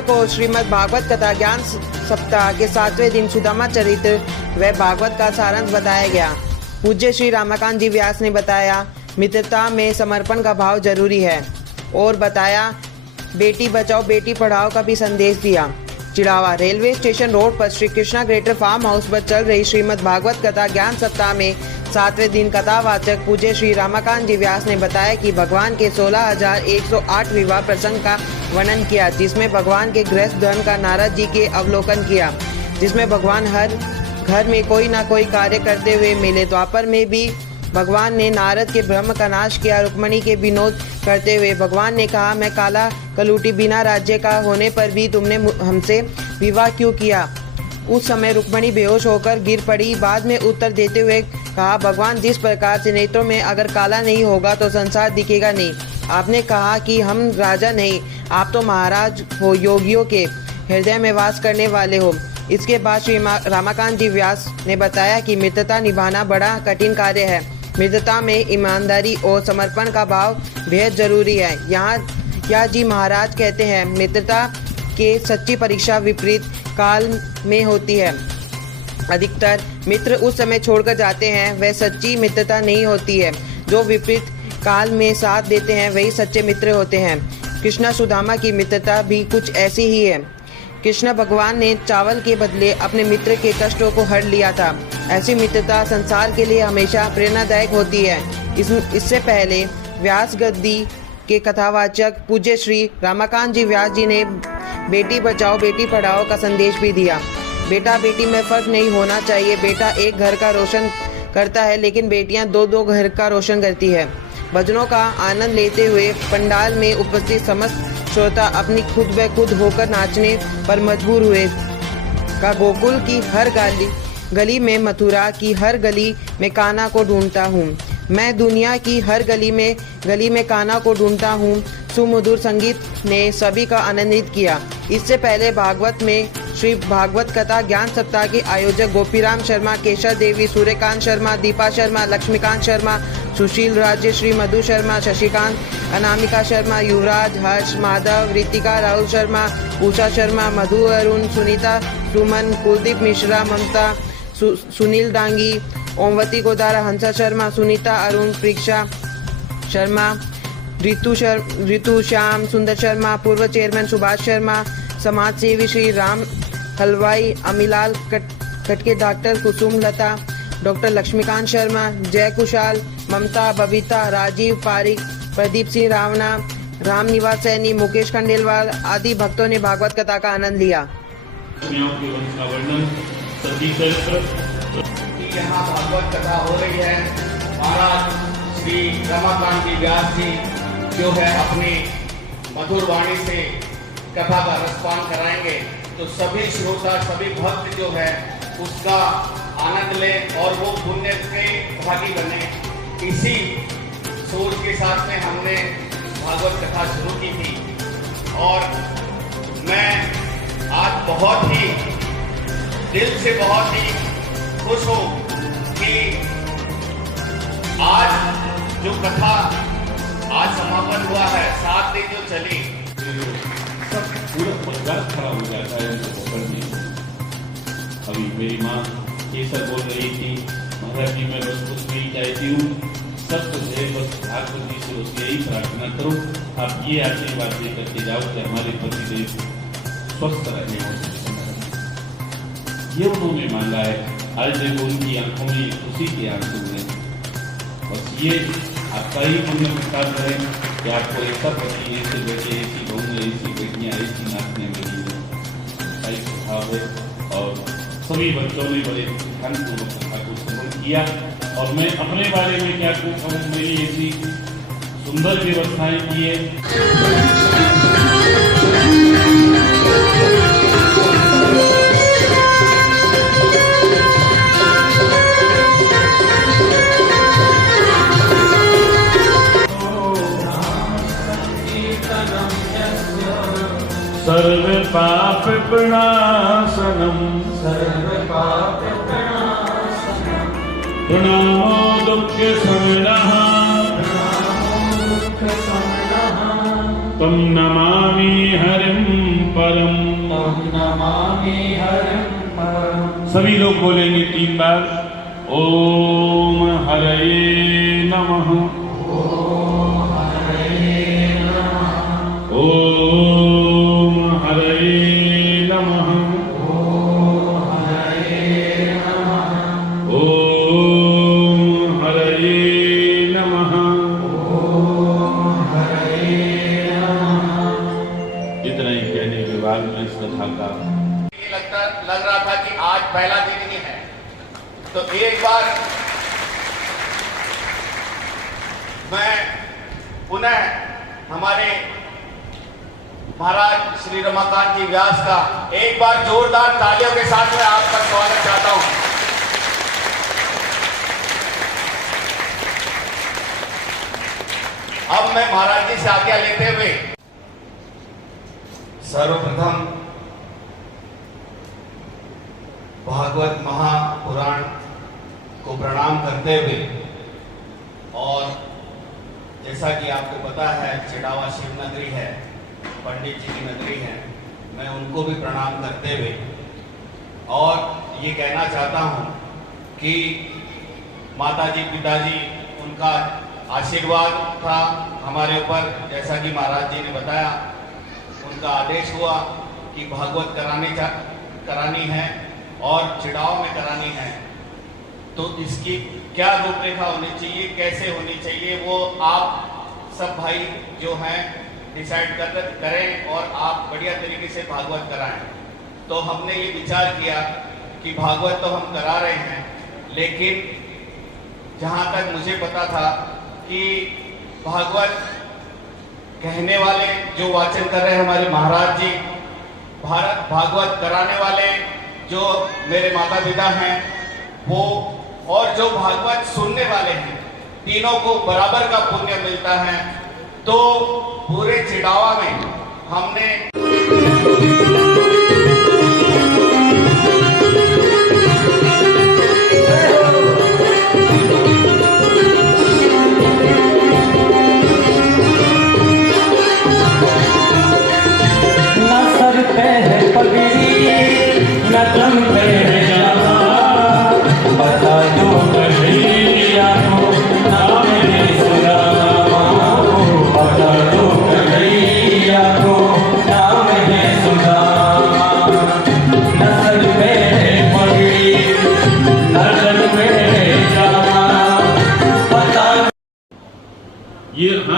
बुधवार को श्रीमद् भागवत कथा ज्ञान सप्ताह के 7वें दिन सुदामा चरित्र व भागवत का सारांश बताया गया। पूज्य श्री रमाकांत जी व्यास ने बताया मित्रता में समर्पण का भाव जरूरी है और बताया बेटी बचाओ बेटी पढ़ाओ का भी संदेश दिया। चिड़ावा रेलवे स्टेशन रोड पर Shri Krishna greater farm house पर चल रही श्रीमद् भागवत कथा ज्ञान सप्ताह में 7वें दिन कथावाचक पूज्य श्री रमाकांत जी व्यास ने बताया कि भगवान के 16,108 विवाह प्रसंग का वर्णन किया, जिसमें भगवान के गृहस्थ धर्म का नारद जी के अवलोकन किया, जिसमें भगवान हर घर में कोई ना कोई कार्य करते हुए मिले। द्वापर में भी भगवान ने नारद के भ्रम का नाश किया। रुक्मणी के विनोद करते हुए भगवान ने कहा, मैं काला कलूटी बिना राज्य का होने पर भी तुमने हमसे विवाह क्यों किया। उस समय रुक्मणी बेहोश होकर गिर पड़ी। बाद में उत्तर देते हुए कहा, भगवान जिस प्रकार से नेत्रों में अगर काला नहीं होगा तो संसार दिखेगा नहीं। आपने कहा कि हम राजा नहीं, आप तो महाराज हो, योगियों के हृदय में वास करने वाले हो। इसके बाद श्री रमाकांत जी व्यास ने बताया कि मित्रता निभाना बड़ा कठिन कार्य है। मित्रता में ईमानदारी और समर्पण का भाव बेहद जरूरी है। यहाँ जी महाराज कहते हैं, मित्रता के सच्ची परीक्षा विपरीत काल में होती है। अधिकतर मित्र उस समय छोड़कर जाते हैं, वह सच्ची मित्रता नहीं होती है। जो विपरीत काल में साथ देते हैं वही सच्चे मित्र होते हैं। कृष्णा सुदामा की मित्रता भी कुछ ऐसी ही है। कृष्ण भगवान ने चावल के बदले अपने मित्र के कष्टों को हर लिया था। ऐसी मित्रता संसार के लिए हमेशा प्रेरणादायक होती है। इससे पहले व्यास गद्दी के कथावाचक पूज्य श्री रमाकांत जी व्यास जी ने बेटी बचाओ बेटी पढ़ाओ का संदेश भी दिया। बेटा बेटी में फर्क नहीं होना चाहिए। बेटा एक घर का रोशन करता है, लेकिन बेटियां दो घर का रोशन करती है। भजनों का आनंद लेते हुए पंडाल में उपस्थित समस्त श्रोता अपनी खुद ब खुद होकर नाचने पर मजबूर हुए। का गोकुल की हर गली में, मथुरा की हर गली में कान्हा को ढूंढता हूँ। मैं दुनिया की हर गली में कान्हा को ढूंढता हूँ। सुमधुर संगीत ने सभी का आनंदित किया। इससे पहले भागवत में श्री भागवत कथा ज्ञान सप्ताह के आयोजक गोपीराम शर्मा, केशर देवी, सूर्यकांत शर्मा, दीपा शर्मा, लक्ष्मीकांत शर्मा, सुशील राज्य, श्री मधु शर्मा, शशिकांत, अनामिका शर्मा, युवराज, हर्ष, माधव, रितिका, राहुल शर्मा, उषा शर्मा, मधु अरुण, सुनीता, सुमन, कुलदीप मिश्रा, ममता, सुनील डांगी, ओमवती गोदारा, हंसा शर्मा, सुनीता अरुण, प्रीक्षा शर्मा, ऋतु श्याम सुंदर शर्मा, पूर्व चेयरमैन सुभाष शर्मा, समाज सेवी श्री राम हलवाई, अमीलाल कटके, डॉक्टर कुसुम लता, डॉक्टर लक्ष्मीकांत शर्मा, जय कुशाल, ममता, बबीता, राजीव पारिक, प्रदीप सिंह रावना, राम निवास सैनी, मुकेश खंडेलवाल आदि भक्तों ने भागवत कथा का आनंद लिया। यहाँ भागवत कथा हो रही है। महाराज श्री रमाकांत जी व्यास जी जो है अपनी मधुर वाणी से कथा का रसपान कराएंगे, तो सभी श्रोता सभी भक्त जो है उसका आनंद लें और वो पुण्य के भागी बने। इसी सोच के साथ में हमने भागवत कथा शुरू की थी और मैं आज बहुत ही दिल से बहुत ही खुश हूँ कि आज जो कथा आज समापन हुआ है, 7 दिन जो चली, सब पूरा परिवार खड़ा हो जाता है उनको पकड़ने। अभी मेरी माँ केसर बोल रही थी, महाराज जी मैं बस कुछ नहीं चाहती हूँ, सब कुछ है, बस भागवत जी से उसकी यही प्रार्थना करो, आप ये आशीर्वाद दे करके जाओ कि हमारे पतिदेव स्वस्थ रहे। ये उन्होंने मांगा है। आज देखो उनकी आंखों में खुशी के आंसू हैं। बस ये आपका ही पुण्य प्रकार है कि आपको ऐसा पति, ऐसे बेटे, ऐसी बहू, ऐसी बेटियाँ, ऐसी नाचने मिली है, ऐसा स्वभाव है। और सभी बच्चों ने बड़े ध्यानपूर्वक कथा को श्रवण किया। और मैं अपने बारे में क्या कहूँ, मेरी ऐसी सुंदर व्यवस्थाएं की है। सर्व पाप प्रणाशनम प्रणामो दुःख शमनः तं नमामि हरिं परम् सभी लोग बोलेंगे 3 बार। ओम हरये नमः। ओम हरये नमः। ओम हरये नमः। ओम हरये नमः। इतना ही कहने के बाद में इस कथा का लग रहा था कि आज पहला दिन ही है, तो एक बार मैं पुनः हमारे महाराज श्री रमाकांत जी व्यास का एक बार जोरदार तालियों के साथ मैं आपका स्वागत चाहता हूं। अब मैं महाराज जी से आज्ञा लेते हुए सर्वप्रथम भागवत महापुराण को प्रणाम करते हुए, और जैसा कि आपको पता है चिड़ावा शिव नगरी है, पंडित जी की नगरी है, मैं उनको भी प्रणाम करते हुए और ये कहना चाहता हूँ कि माताजी पिताजी उनका आशीर्वाद था हमारे ऊपर, जैसा कि महाराज जी ने बताया उनका आदेश हुआ कि भागवत करानी है और चिड़ाव में करानी है, तो इसकी क्या रूपरेखा होनी चाहिए, कैसे होनी चाहिए, वो आप सब भाई जो हैं डिसाइड करें और आप बढ़िया तरीके से भागवत कराएं। तो हमने ये विचार किया कि भागवत तो हम करा रहे हैं, लेकिन जहाँ तक मुझे पता था कि भागवत कहने वाले जो वाचन कर रहे हैं हमारे महाराज जी, भागवत कराने वाले जो मेरे माता पिता हैं वो, और जो भागवत सुनने वाले हैं, तीनों को बराबर का पुण्य मिलता है। तो पूरे चिड़ावा में हमने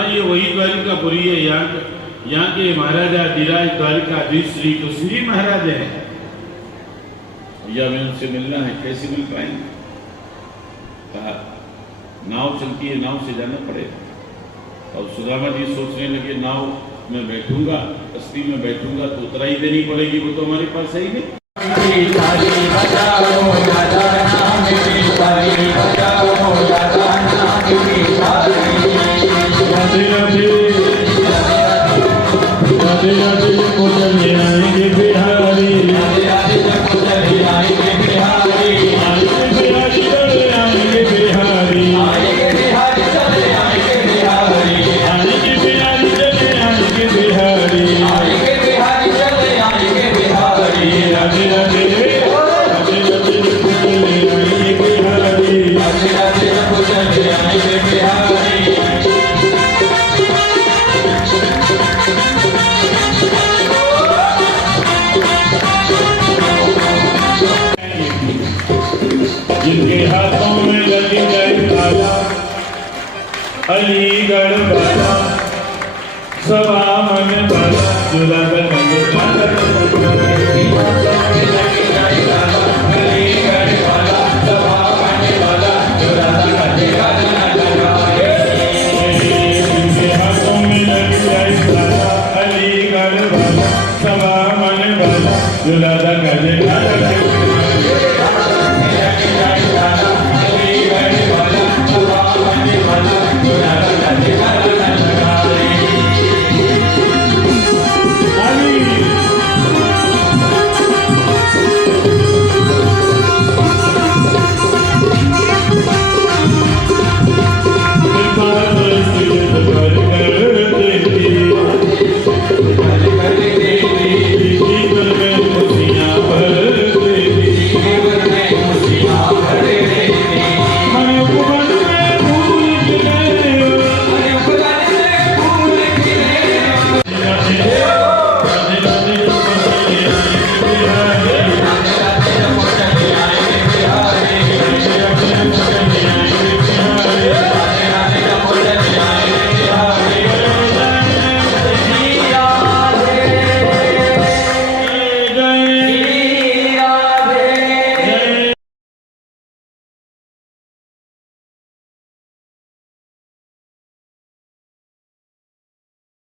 ये वही द्वारिकापुरी है। यहाँ के महाराजा धीराज द्वारिकाधीश श्री तो श्री महाराज हैं। भैया में उनसे मिलना है, कैसे मिल पाएंगे? कहा नाव चलती है, नाव से जाना पड़ेगा। और सुदामा जी सोचने लगे नाव में बैठूंगा, कश्ती में बैठूंगा तो उतराई देनी पड़ेगी, वो तो हमारे पास है ही नहीं। जिनके हाथों में लगी गई ताला, अलीगढ़ वाला सभा मन वाला,